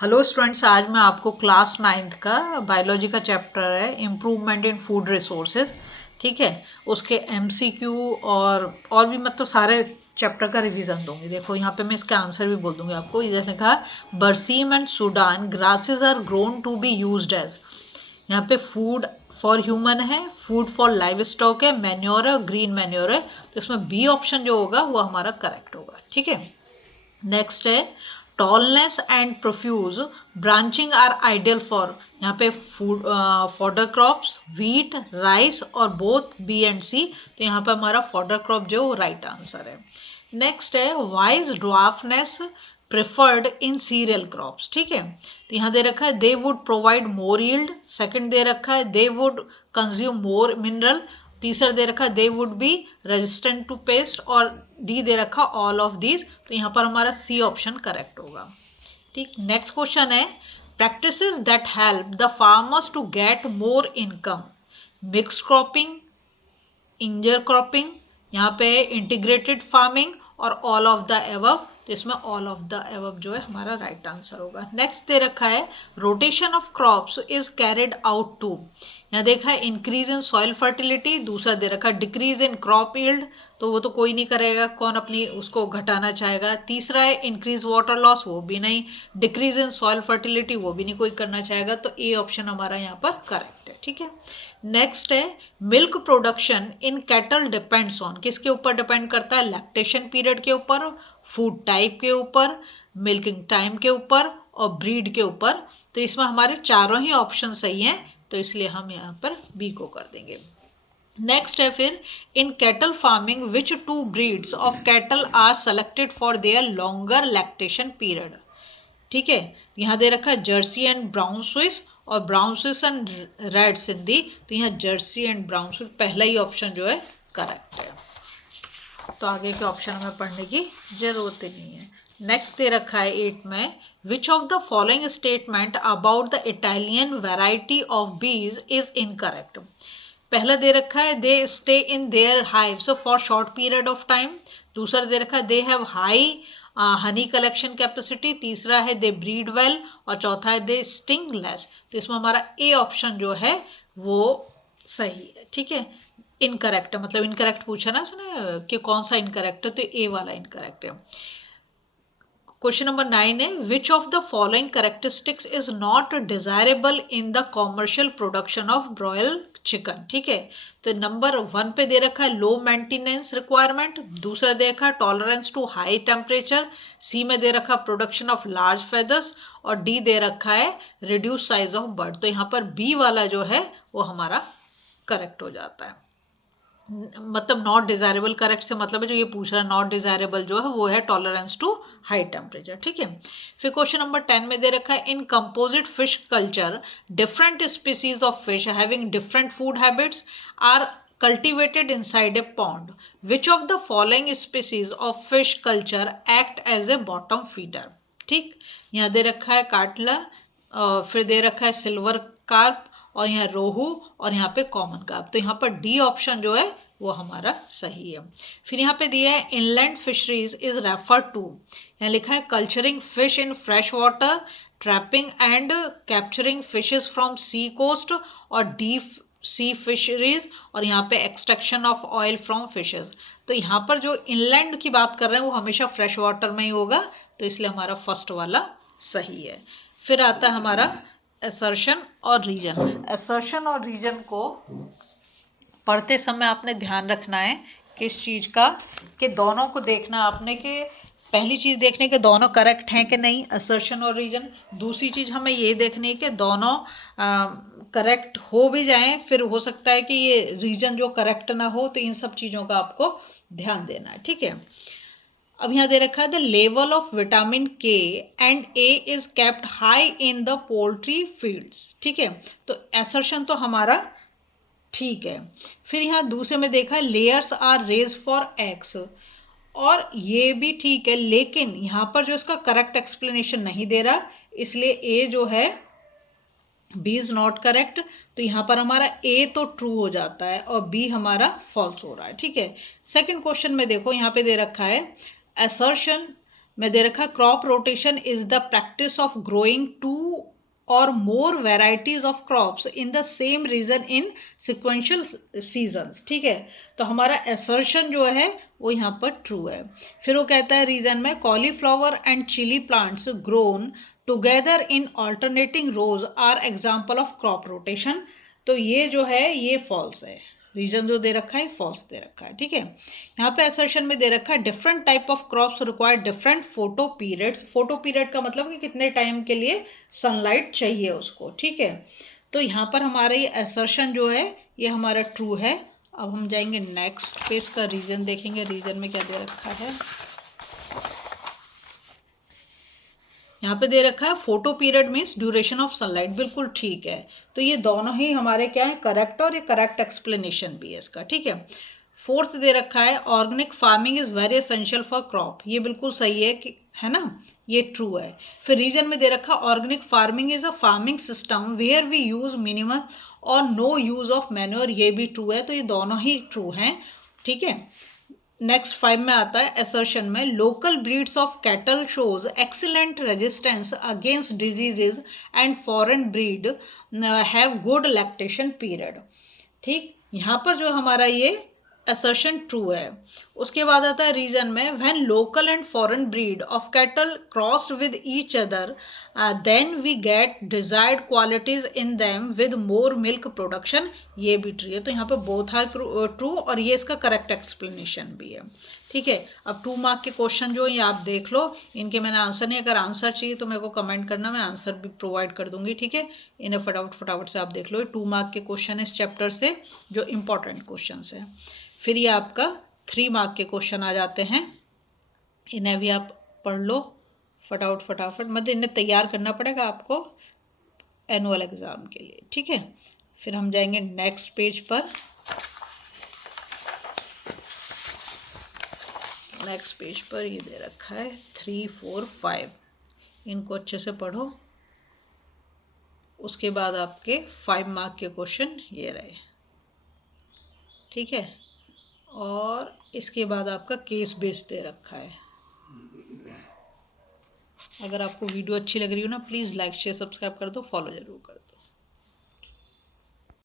Hello students, आज मैं आपको क्लास 9th का बायोलॉजी का चैप्टर है इम्प्रूवमेंट इन फूड रिसोर्सेज, ठीक है। उसके एमसीक्यू और भी मतलब सारे चैप्टर का रिवीजन दूंगी। देखो यहाँ पे मैं इसका आंसर भी बोल दूंगी आपको। जैसे कहा, berseem and Sudan grasses are grown to be used as, यहाँ पे फूड फॉर ह्यूमन है, फूड फॉर लाइव स्टॉक है, मैन्योर है और ग्रीन मैन्योर है। तो इसमें बी ऑप्शन जो होगा वो हमारा करेक्ट होगा, ठीक है। नेक्स्ट है tallness and profuse branching are ideal for, यहाँ पे food fodder crops wheat rice और बोथ बी एंड सी। तो यहाँ पे हमारा फॉडर क्रॉप जो राइट आंसर है। नेक्स्ट है why dwarfness preferred in cereal crops, ठीक है। तो यहाँ दे रखा है they would provide more yield, second दे रखा है they would consume more mineral, तीसरा दे रखा they would be resistant to paste, और डी दे रखा ऑल ऑफ दीज। तो यहाँ पर हमारा सी ऑप्शन करेक्ट होगा, ठीक। नेक्स्ट क्वेश्चन है practices that help the farmers to get more income, mixed cropping, intercropping, यहाँ पे इंटीग्रेटेड फार्मिंग और ऑल ऑफ द एबव। तो इसमें ऑल ऑफ द एबव जो है हमारा राइट आंसर होगा। नेक्स्ट दे रखा है rotation of crops is carried out to, यहाँ देखा है इंक्रीज इन सॉइल फर्टिलिटी, दूसरा दे रखा है डिक्रीज इन क्रॉप यील्ड, तो वो तो कोई नहीं करेगा, कौन अपनी उसको घटाना चाहेगा। तीसरा है इंक्रीज वाटर लॉस, वो भी नहीं। डिक्रीज इन सॉइल फर्टिलिटी, वो भी नहीं कोई करना चाहेगा। तो ए ऑप्शन हमारा यहाँ पर करेक्ट है, ठीक है। नेक्स्ट है milk production in cattle depends on, किसके ऊपर डिपेंड करता है? लैक्टेशन पीरियड के ऊपर, फूड टाइप के ऊपर, मिल्किंग टाइम के ऊपर और ब्रीड के ऊपर। तो इसमें हमारे चारों ही ऑप्शन सही हैं, तो इसलिए हम यहाँ पर बी को कर देंगे। नेक्स्ट है फिर in cattle farming which two breeds of cattle are selected for their longer lactation period, ठीक है। यहाँ दे रखा है जर्सी एंड ब्राउन स्विस और Brown Swiss and Red Sindhi. तो यहाँ जर्सी एंड ब्राउन स्विस पहला ही ऑप्शन जो है करेक्ट है, तो आगे के ऑप्शन हमें पढ़ने की जरूरत ही नहीं है। नेक्स्ट दे रखा है 8 में which of the following statement about the Italian variety of बीज इज इनकरेक्ट। पहला दे रखा है they stay in their hives for short period of time, दूसरा दे रखा है they have high Honey collection capacity, तीसरा है दे ब्रीड वेल और चौथा है दे स्टिंग लेस। तो इसमें हमारा ए ऑप्शन जो है वो सही है, ठीक है। इनकरेक्ट मतलब इनकरेक्ट पूछा ना उसने कि कौन सा इनकरेक्ट है, तो ए वाला इनकरेक्ट है। क्वेश्चन नंबर 9 है which of the following characteristics is not desirable in the commercial production of broil chicken, ठीक है। तो नंबर 1 पे दे रखा है लो मेंटेनेंस रिक्वायरमेंट, दूसरा दे रखा है टॉलरेंस टू हाई टेम्परेचर, सी में दे रखा प्रोडक्शन ऑफ लार्ज फेदर्स और डी दे रखा है रिड्यूस साइज ऑफ बर्ड। तो यहाँ पर बी वाला जो है वो हमारा करेक्ट हो जाता है। मतलब नॉट डिजायरेबल करेक्ट से मतलब है जो ये पूछ रहा है नॉट डिजायरेबल जो है वो है टॉलरेंस टू हाई टेम्परेचर, ठीक है। फिर क्वेश्चन नंबर 10 में दे रखा है in composite fish culture different species of fish having different food habits are cultivated inside a pond, which of the following species of fish culture act as a bottom feeder, ठीक। यहाँ दे रखा है काटला, फिर दे रखा है सिल्वर कार्प और यहाँ रोहू और यहाँ पे कॉमन कार्प। तो यहाँ पर डी ऑप्शन जो है वो हमारा सही है। फिर यहाँ पे दिया है inland fisheries is refer to, यहाँ लिखा है culturing fish in fresh water, trapping and capturing fishes from sea coast और डीप सी फिशरीज और यहाँ पे extraction of oil from fishes. तो यहाँ पर जो इनलैंड की बात कर रहे हैं वो हमेशा फ्रेश वाटर में ही होगा, तो इसलिए हमारा फर्स्ट वाला सही है। फिर आता है हमारा असर्शन और रीजन। असर्शन और रीजन को पढ़ते समय आपने ध्यान रखना है किस चीज़ का, कि दोनों को देखना आपने, कि पहली चीज़ देखने के दोनों करेक्ट हैं कि नहीं, असर्शन और रीजन। दूसरी चीज़ हमें ये देखनी है कि दोनों करेक्ट हो भी जाएं, फिर हो सकता है कि ये रीजन जो करेक्ट ना हो, तो इन सब चीज़ों का आपको ध्यान देना है, ठीक है। अब यहाँ दे रखा है द लेवल ऑफ विटामिन के and A is kept high in the poultry fields, ठीक है। तो असर्शन तो हमारा ठीक है। फिर यहाँ दूसरे में देखा layers are raise for eggs, और ये भी ठीक है, लेकिन यहाँ पर जो इसका करेक्ट एक्सप्लेनेशन नहीं दे रहा, इसलिए ए जो है बी इज नॉट करेक्ट। तो यहाँ पर हमारा ए तो ट्रू हो जाता है और बी हमारा फॉल्स हो रहा है, ठीक है। सेकंड क्वेश्चन में देखो यहाँ पे दे रखा है assertion में दे रखा crop rotation is the practice of growing two और more varieties of crops in the same region in sequential seasons. ठीक है, तो हमारा असर्शन जो है वो यहाँ पर ट्रू है। फिर वो कहता है रीजन में cauliflower and chili plants grown together in alternating rows are example of crop rotation. तो ये जो है ये फॉल्स है, रीजन जो दे रखा है फॉल्स दे रखा है। ठीक है, यहाँ पे असर्शन में दे रखा है different type of crops require different photo periods. Photo period का मतलब कि कितने टाइम के लिए सनलाइट चाहिए उसको। ठीक है, तो यहाँ पर हमारा ये असर्शन जो है ये हमारा ट्रू है। अब हम जाएंगे नेक्स्ट पे, इसका रीजन देखेंगे, रीजन में क्या दे रखा है। यहाँ पे दे रखा है photo period means duration of sunlight, बिल्कुल ठीक है। तो ये दोनों ही हमारे क्या है करेक्ट, और ये करेक्ट एक्सप्लेनेशन भी है इसका। ठीक है, फोर्थ दे रखा है organic farming is very essential for crop, ये बिल्कुल सही है कि है ना, ये ट्रू है। फिर रीजन में दे रखा organic farming is a farming system where we use minimum और नो यूज़ ऑफ मैन्योर, ये भी ट्रू है। तो ये दोनों ही ट्रू हैं। ठीक है, नेक्स्ट 5 में आता है असर्शन में local breeds of cattle shows excellent resistance against diseases and foreign breed have good lactation period. ठीक, यहाँ पर जो हमारा ये असर्शन ट्रू है। उसके बाद आता है रीजन में when local and foreign breed of cattle crossed with each other then we get desired qualities in them with more milk production, ये भी ट्रू है। तो यहाँ पे बोथ आर ट्रू और ये इसका करेक्ट एक्सप्लेनेशन भी है। ठीक है, अब 2 मार्क के क्वेश्चन जो ये आप देख लो, इनके मैंने आंसर नहीं, अगर आंसर चाहिए तो मेरे को कमेंट करना, मैं आंसर भी प्रोवाइड कर दूंगी। ठीक है, इन्हें फटाफट से आप देख लो। ये 2 मार्क के क्वेश्चन इस चैप्टर से जो इंपॉर्टेंट क्वेश्चन है। फिर ये आपका 3 मार्क के क्वेश्चन आ जाते हैं, इन्हें भी आप पढ़ लो फटाफट, मतलब इन्हें तैयार करना पड़ेगा आपको एनुअल एग्ज़ाम के लिए। ठीक है, फिर हम जाएंगे नेक्स्ट पेज पर। नेक्स्ट पेज पर ये दे रखा है 3, 4, 5, इनको अच्छे से पढ़ो। उसके बाद आपके 5 मार्क के क्वेश्चन ये रहे। ठीक है, और इसके बाद आपका केस बेस दे रखा है। अगर आपको वीडियो अच्छी लग रही हो ना, प्लीज़ लाइक शेयर सब्सक्राइब कर दो, फॉलो ज़रूर कर दो।